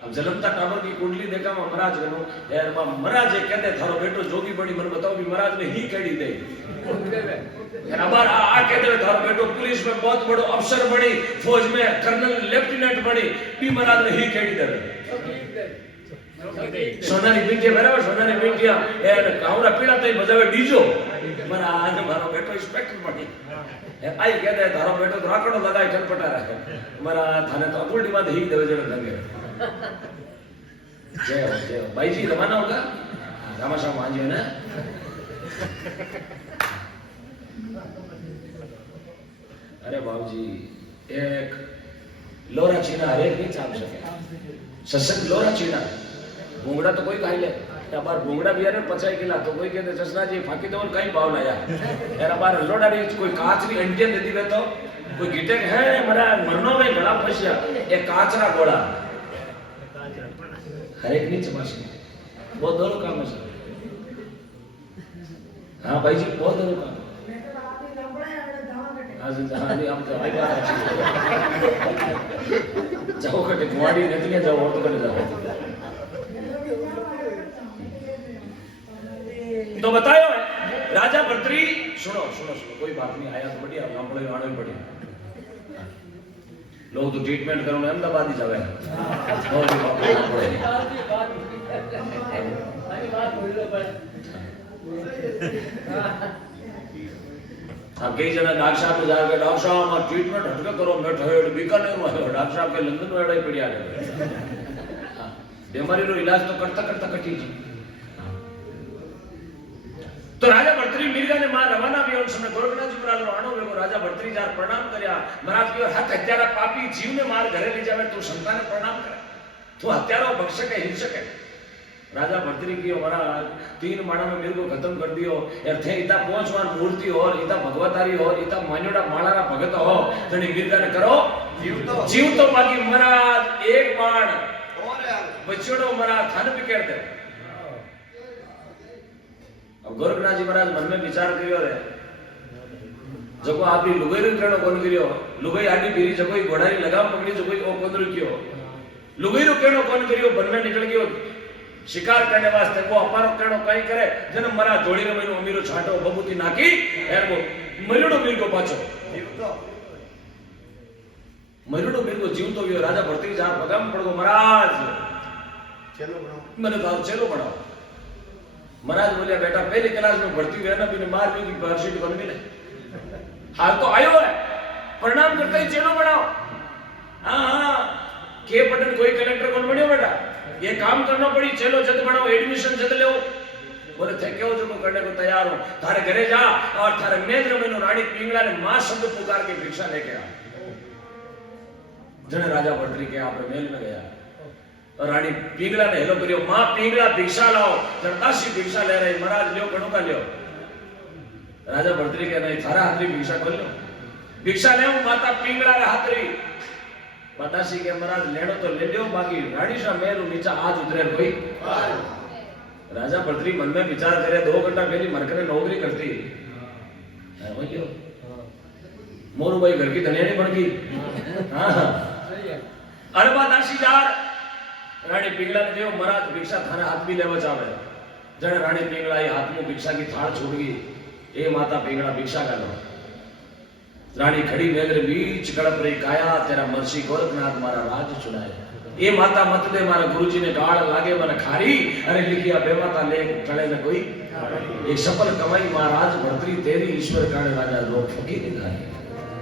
अब जलमता टावर की कुंडली देखा में महाराज गनो यार महाराज कहते थारो बेटो जोगी बड़ी मन बताओ भी महाराज ने ही केड़ी दे यार अबार आ कहते थारो बेटो पुलिस में बहुत बड़ो अफसर बनी फौज में कर्नल लेफ्टिनेंट बनी भी महाराज ने ही केड़ी दे सोनारी बिटिया बराबर सोनारी बिटिया यार कावरा पीड़ा तई बजावे डीजो महाराज मारो बेटो इंस्पेक्टर बनी आई कहते थारो बेटो तो राकड़ो लगाई चटपटा रखे महाराज थाने तो उल्टी बात ही देवे जण लगे जय हो भाई जी रवाना होगा रामाश्याम मान जी है ना अरे बाबूजी एक लोरा चीना हर एक नहीं चाप सके सशक्त लोरा चीना भूंगड़ा तो कोई खाई ले या बार भूंगड़ा भी यार 50 किलो तो कोई कहते चश्मा जी फाकी तो कहीं भाव लाया यार बार लोड़ा री कोई कांच री अंटियन देती वे तो कोई गिटक है मरा मरनो में गला फसिया एक कांचरा गोला हर एक नहीं चमच बहुत दोनों काम है सर हाँ भाई जी बहुत दोनों काम हाँ नहीं हम तो आई बात जाओ कटे गुआड़ी निकले जाओ और तो कटे जाओ तो बतायो है राजा भर्तरी सुनो सुनो सुनो कोई बात नहीं आया तो बढ़िया लापड़े आने ही बढ़िया लोग तो ट्रीटमेंट करो अहमदाबाद ही जावे और भी आप कई जना डॉक्टर साहब जाके डॉक्टर साहब हमारा ट्रीटमेंट हटके करो मैं ठहर बीकानेर में डॉक्टर साहब के लंदन में ही पड़ी आ गए बीमारी रो इलाज तो करता करता कटी जी तो राजा भर्तरी मिर्गा ने मां रवाना भी और समय गोरखनाथ जी पुरानो आनो वेगो राजा भर्तरी जार प्रणाम करया महाराज की हत हत्यारा पापी जीव ने मार घरे ले जावे तू संता ने प्रणाम करे तू हत्यारो भक्षक है हिंसक है राजा भर्तरी की महाराज 3 माणा में मेरे को खत्म कर दियो यार थे इता पहुंचवान मूर्ति और इता भगवतारी और इता मान्योड़ा माळारा भगत हो तणी मिर्गा ने करो जीव तो बाकी महाराज एक बाण और बचड़ो महाराज थाने पे कहते अब गोरखनाथ जी महाराज मन में विचार करियो रे जको आपरी लुगाई केणो कोन करियो लुगाई आडी बीरी जको घोड़ारी लगाम पकड़ी जको ओ कोन रुकियो लुगाई रो केणो कोन करियो बन में निकल गयो शिकार करने वास्ते को अपारो केणो कई करे जन मरा जोड़ी रे मनो अमीरो छाटो बबूती नाकी एर वो मरिडो मीर को पाछो मरिडो मीर को जीव तो गयो राजा भर्तरी जार पगाम पड़गो महाराज चलो बनाओ मैंने कहा चलो बनाओ महाराज बोलिया बेटा पहली क्लास में भर्ती हुआ ना बिना मार भी की मार्कशीट बन मिले हाल तो आयो है प्रणाम करते ही चलो बनाओ हाँ हाँ के पटन कोई कलेक्टर कौन बनियो बेटा ये काम करना पड़ी चलो जद बनाओ एडमिशन जद लो बोले थे क्यों जो करने को तैयार हो थारे घरे जा और थारे मेद्र में रानी पिंगला ने मां शब्द पुकार के भिक्षा लेके आ जने राजा भर्तरी के आप मेल में गया और रानी पिंगला ने हेलो करियो मां पिंगला भिक्षा लाओ जरदासी भिक्षा ले रही महाराज लियो कणो का लियो राजा भर्तरी के नहीं थारा हाथरी भिक्षा कर लो भिक्षा ले माता पिंगला रे हाथरी बतासी के महाराज लेनो तो ले लियो बाकी रानी सा मेरू नीचा आज उतरे कोई राजा भर्तरी मन में विचार करे 2 घंटा पहले मरकरे नौकरी करती है वही मोरू भाई घर की धनियानी बन गई हां सही है अरे बतासी जार रानी पिंगला ने जो महाराज भिक्षा थाने हाथ भी लेवा चावे जने रानी पिंगला ये हाथ में भिक्षा की थाल छूट गई ए माता पिंगला भिक्षा कर लो रानी खड़ी मेघर बीच कड़प रही काया तेरा मर्सी गोरखनाथ मारा राज चुनाए ए माता मत दे मारा गुरुजी ने गाड़ लागे मन खारी अरे लिखिया बेमाता ले चले न कोई एक सफल कमाई महाराज भर्तरी तेरी ईश्वर काने राजा लोग फकीर निधारी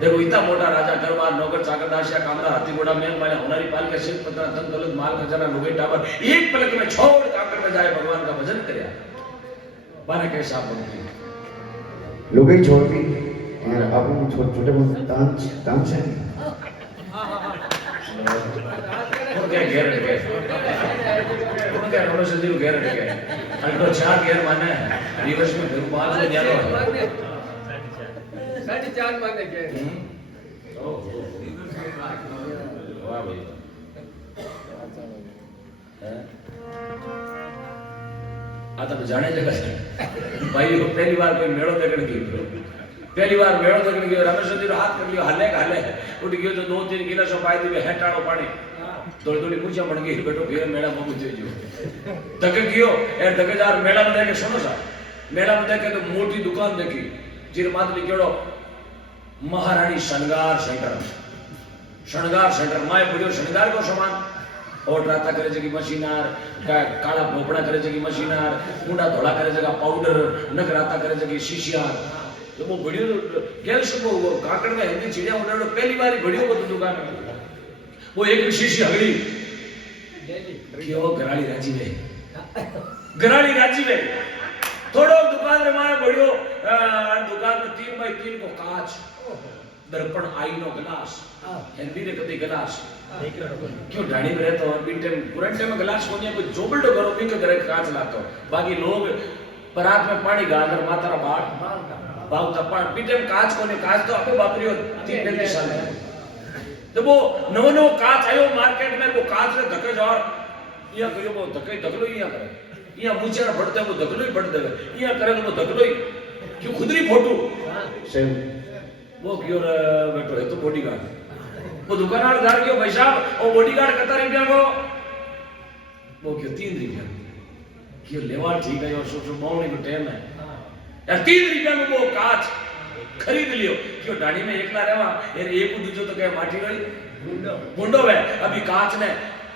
देखो इतना मोटा राजा दरबार नौकर चाकर दासिया कामरा हाथी घोड़ा मेल माया होनारी पाल के सिर पत्रा धन दौलत माल खजाना लुगाई टाबर एक पलक में छोड़ काकर में जाए भगवान का भजन करया बाने कैसा बनती लुगाई छोड़ती और अब छोटे मोटे तांच है उनके घेर के उनके रोनो से दिल घेर के अगर 4 घेर माने रिवर्स में फिर 5 में जानो 4.5 माने के ओ वाह भाई आता तो जाने जगह से भाई पहली बार कोई मेड़ो देखने गयो पहली बार मेड़ो देखने गयो रमेश जी हाथ कर लियो हले हले उठ गयो तो 2-3 गिलास पाई दी हेटाड़ो पानी थोड़ी थोड़ी मुझे बन गई बेटो फिर मेला में मुझे जो धके गयो ए धकेदार मेला में देखे सुनो सा मेला में देखे तो मोटी दुकान देखी जिर मात लिखियो महारानी श्रृंगार सेंटर माय बढ़ियो श्रृंगार को सामान और राता करे जगी मशीनार काला भोपड़ा करे जगी मशीनार मुंडा धोला करे जगा पाउडर नग राता करे जगी शीशियार तो वो बढ़ियो गैस वो काकड़ में हिंदी चिड़िया उड़ाड़ो पहली बार बढ़ियो वो दुकान में वो एक शीशी हगड़ी क्यों गराड़ी राजी में थोड़ो दुकान रे मारे बढ़ियो दुकान में 3x3 को कांच दर्पण आईनो गिलास हिंदी रे कदी गिलास क्यों ढाणी में रहतो और बीटे पुराने टाइम में गिलास कोनी कोई जोबलडो करो भी के करे कांच लातो बाकी लोग परात में पानी गागर मातारा बाढ़ बाव तपा बीटे में कांच कोनी कांच तो आपे बापरियो 3-35 साल है तो वो नवो कांच आयो मार्केट में वो कांच रे धके जार या करियो वो धके धकलो या करे या मुचेरा बढ़ते वो धकलो ही बढ़ देवे या करे तो वो धकलो ही क्यों खुदरी फोटो सेम वो क्यों बैठो है तो बॉडीगार्ड वो दुकानदार घर क्यों भाई साहब वो बॉडीगार्ड कितना रुपया को वो क्यों 3 रुपया क्यों लेवा ठीक है और सो मौनी को टाइम है यार 3 रुपया में वो कांच खरीद लियो क्यों डाणी में एकला रहवा यार एक दूजो तो कहे माटी रही मुंडो है अभी कांच ने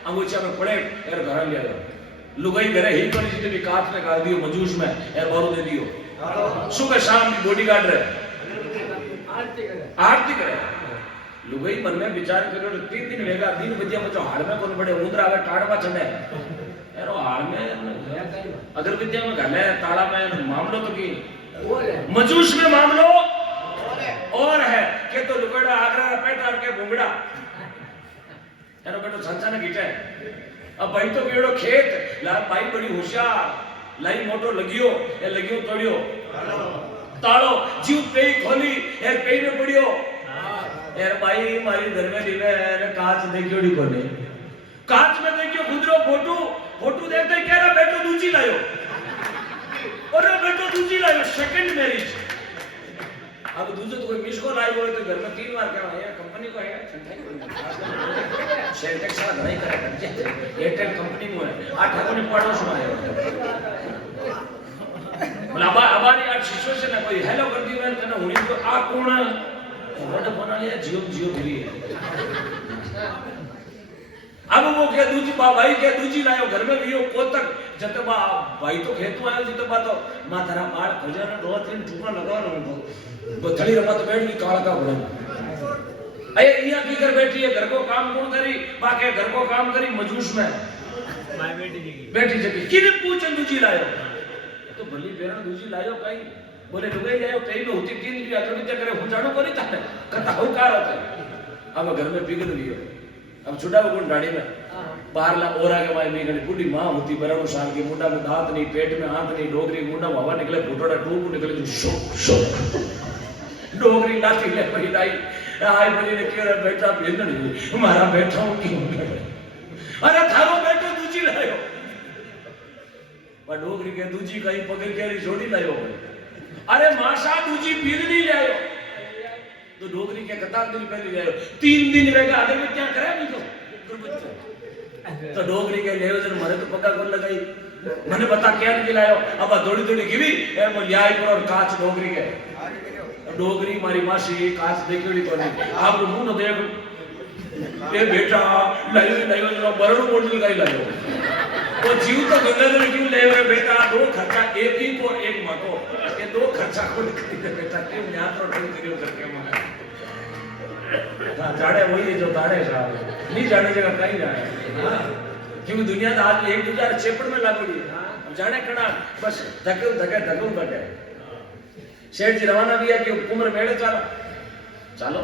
अंगूठा में पड़े यार घर ले आयो लुगाई घरे ही कोनी जीते भी कांच ने गाड़ दियो मंजूस में यार बारू दे दियो सुबह शाम की बॉडीगार्ड रहे आरती करे लुगाई मन में विचार करो 3 दिन वेगा दिन बजिया में जो हाड़ में कोन बड़े उंदरा आवे टाड़वा चढ़े यार वो हाड़ में अगर विद्या में घले ताला में मामलो तो की मजूस में मामलो और है के तो लुगड़ा आगरा पेट आर के भुंगड़ा यार बेटो संसा ने गीटे अब भाई तो केड़ो खेत ला भाई बड़ी होशियार लाई मोटो लगियो ए लगियो तोड़ियो तालो जीव पे खोली यार पे में पड़ियो यार भाई मारी घर में दिवे ने कांच देखियो डी कोने कांच में देखियो खुदरो फोटो देखते कह रहा बेटो दूजी लायो और बेटो दूजी लायो सेकंड मैरिज अब दूसरे तो कोई मिस को लाई हो तो घर में 3 बार क्या है कंपनी को है शेयर टैक्स वाला नहीं करेगा एयरटेल कंपनी में है 8 ठाकुर ने पढ़ो सुनाया बोला हमारी आज सिचुएशन है कोई हेलो कर दी मैंने कहना हुई तो आ कौन रोड बना लिया जियो गिरी है अब वो क्या दूजी भाई क्या दूजी लायो घर में भी हो कोतक जते भाई तो खेतों आयो जते तो मां तेरा बाल खजाना 2-3 ठुकरा लगाओ वो थड़ी रमा तो बैठ गई काला का बड़ा अरे यहाँ की घर बैठी है घर को काम कौन करी बाकी घर को काम करी मजूस में बैठी जगी किने पूछन दूजी लायो तो भली बेरण दूजी लायो कई बोले लुगाई लायो कई में होती 3 की अगर विद्या करे हूं जानो कोनी ताने कथा हु कार होता अब घर में पिघल गयो अब छुड़ा कौन डाड़ी में बाहर ला और आगे भाई मेरी बूढ़ी मां होती 12 साल की मुंडा में दांत नहीं पेट में आंत नहीं डोगरी मुंडा में हवा निकले फुटोड़ा टूप निकले जो शो शो डोगरी लाठी ले पड़ी लाई आई बोली ने केरा बेटा भेजन हमारा बैठा हूं क्यों अरे थारो बेटो दूजी लायो पर डोगरी के दूजी कहीं पकड़ के जोड़ी लायो अरे माशा दूजी फिर नहीं लायो तो डोगरी के कतार दिन पहले लायो 3 दिन रहेगा आगे में क्या करे नहीं तो डोगरी के लेवजन मरे तो पक्का गोल लगाई मैंने बता क्या नहीं लायो अब थोड़ी थोड़ी गिरी ए मो ल्याई पर और कांच डोगरी के डोगरी मारी मासी कांच देखड़ी कोनी आप मुंह न देख ए बेटा लायो जो बरड़ बोतल गाई लायो वो जीव तो गंगाधर क्यों ले रे बेटा 2 खर्चा एक ही को एक मको ये 2 खर्चा को निकली बेटा क्यों न्यात रो करियो करके मां जाड़े वही जो दाड़े साहब नहीं जाने जगह कहीं जाए क्योंकि दुनिया तो आज एक दूसरे चेपड़ में लागोड़ी अब जाने कड़ा बस धके सेठ जी रवाना भी है कि कुमर मेड़े चलो